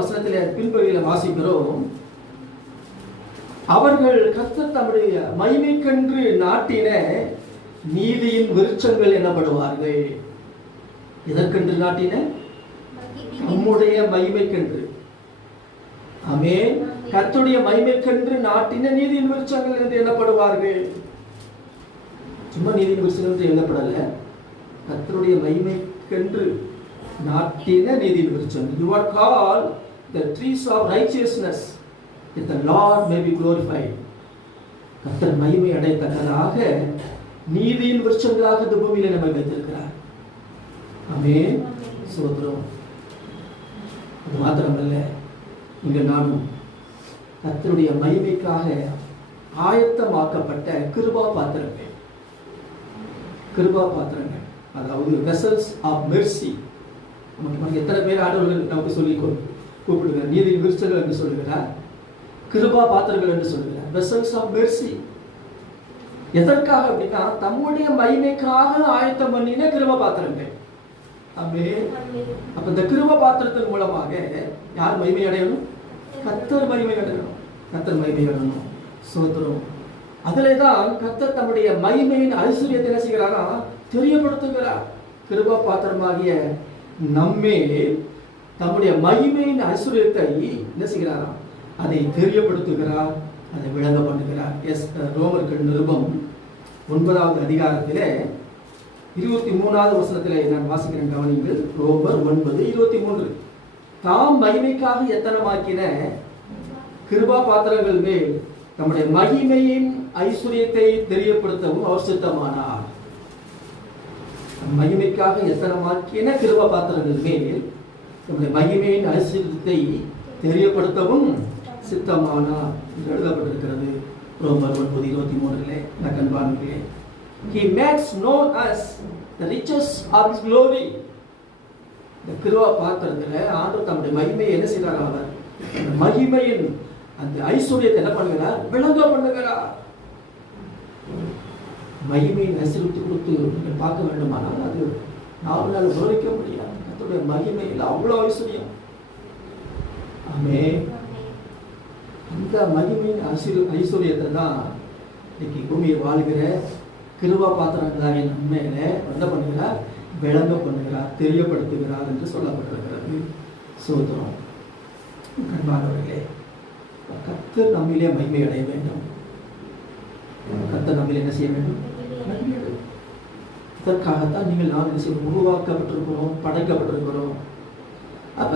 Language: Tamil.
வசனத்திலே பின்பகுதியில் வாசிக்கிறோம், அவர்கள் கர்த்தர் தம்முடைய மகிமைக்கென்று நாட்டின நீதியின் விருட்சங்கள் எனப்படுவார்கள். எதற்கென்று நாட்டின? நம்முடைய மகிமைக்கென்று. ஆமென். கர்த்தருடைய மகிமைக்கென்று நாட்டின நீதியின் விருட்சங்கள் என்று எண்ணப்படுவார்கள். சும்மா நீதியின் விருட்சங்கள் என்று எண்ணப்படல, கர்த்தருடைய மகிமைக்கென்று நாட்டின நீதியின் விருட்சங்கள். You are called the trees of righteousness that the Lord may be glorified. கர்த்தர் மகிமை அடையத்தக்கதாக நீதியின் விருட்சங்களாக இந்த பூமியில நம்மை வைத்திருக்கிறார். ஆமென். சோதரம். அது மாத்திரமல்ல, இங்கு நானும் கர்த்தருடைய மகிமைக்காக ஆயத்தமாக்கப்பட்ட கிருபா பாத்திரங்கள். கிருபா பாத்திரங்கள், அதாவது vessels of mercy. நமக்கு எத்தனை பேர் ஆண்டவர்கள் நமக்கு சொல்லி கூப்பிடுகிறார்? நீதியின் விருட்சங்கள் என்று சொல்லுகிறார், கிருபா பாத்திரங்கள் என்று சொல்லுகிறார், vessels of mercy. எதற்காக அப்படின்னா, தம்முடைய மகிமைக்காக ஆயத்தம் பண்ணின கிருபா பாத்திரங்கள். ஆமென். அப்ப இந்த கிருபா பாத்திரத்தின் மூலமாக யார் மகிமை அடையணும்? கர்த்தர் மகிமை அடையணும். கர்த்தர் மகிமை அடையணும். சோதரம். அதிலே தான் கர்த்தர் தம்முடைய மகிமையின் ஐஸ்வர்யத்தை என்ன செய்கிறாரா? தெரியப்படுத்துகிறார். கிருபா பாத்திரமாகிய நம்மே தம்முடைய மகிமையின் ஐஸ்வர்யத்தை என்ன செய்கிறாரா? அதை தெரியப்படுத்துகிறார், அதை விளங்க பண்ணுகிறார். ரோமர்கள் நிருபம் 9வது அதிகாரத்திலே 23வது வசனத்திலே நான் வாசிக்கிறேன், கவனிங்கள். ரோமர் 9:23. தாம் மகிமைக்காக எத்தனமாக்கின கிருபா பாத்திரங்கள் மேல் நம்முடைய மகிமையின் ஐஸ்வர்யத்தை தெரியப்படுத்தவும் அவர் சித்தமானார். மகிமைக்காக எத்தனமாக்கின கிருபா பாத்திரங்கள் மேல் நம்முடைய மகிமையின் ஐஸ்வர்யத்தை தெரியப்படுத்தவும் சித்தமானார் என்று எழுதப்பட்டிருக்கிறது. ரோமர் 9:23 நக்கன்பான்களே, He makes known us the riches of His glory. இந்த கிருபா பாத்திரத்தில் ஆண்டவர் தம்முடைய மகிமையை என்ன செய்கிறார்? அவர் அந்த மகிமையின் அந்த ஐஸ்வர்யத்தை என்ன பண்ணுகிறார்? விளங்க பண்ணுகிறார். மகிமையின் ஐஸ்வர்யத்தை கொடுத்து நீங்கள் பார்க்க வேண்டுமானால் அது நாவலால் விவரிக்க முடியாது. கர்த்தருடைய மகிமையில் அவ்வளோ ஐஸ்வர்யம். ஆமென். அந்த மகிமையின் ஐஸ்வர்யத்தை தான் இன்னைக்கு பூமியை வாழ்கிற கிருபா பாத்திரங்களாக நம்மையில என்ன பண்ணுகிறார்? விளங்க பண்ணுகிறார், தெரியப்படுத்துகிறார் என்று சொல்லப்பட்டிருக்கிறது. சோதரம். கண்பானவர்களே, கர்த்தர் நம்மிலே மகிமை அடைய வேண்டும். கர்த்தர் நம்மிலே என்ன செய்ய வேண்டும்? இதற்காகத்தான் நீங்கள் நான் உருவாக்கப்பட்டிருக்கிறோம், படைக்கப்பட்டிருக்கிறோம். அப்ப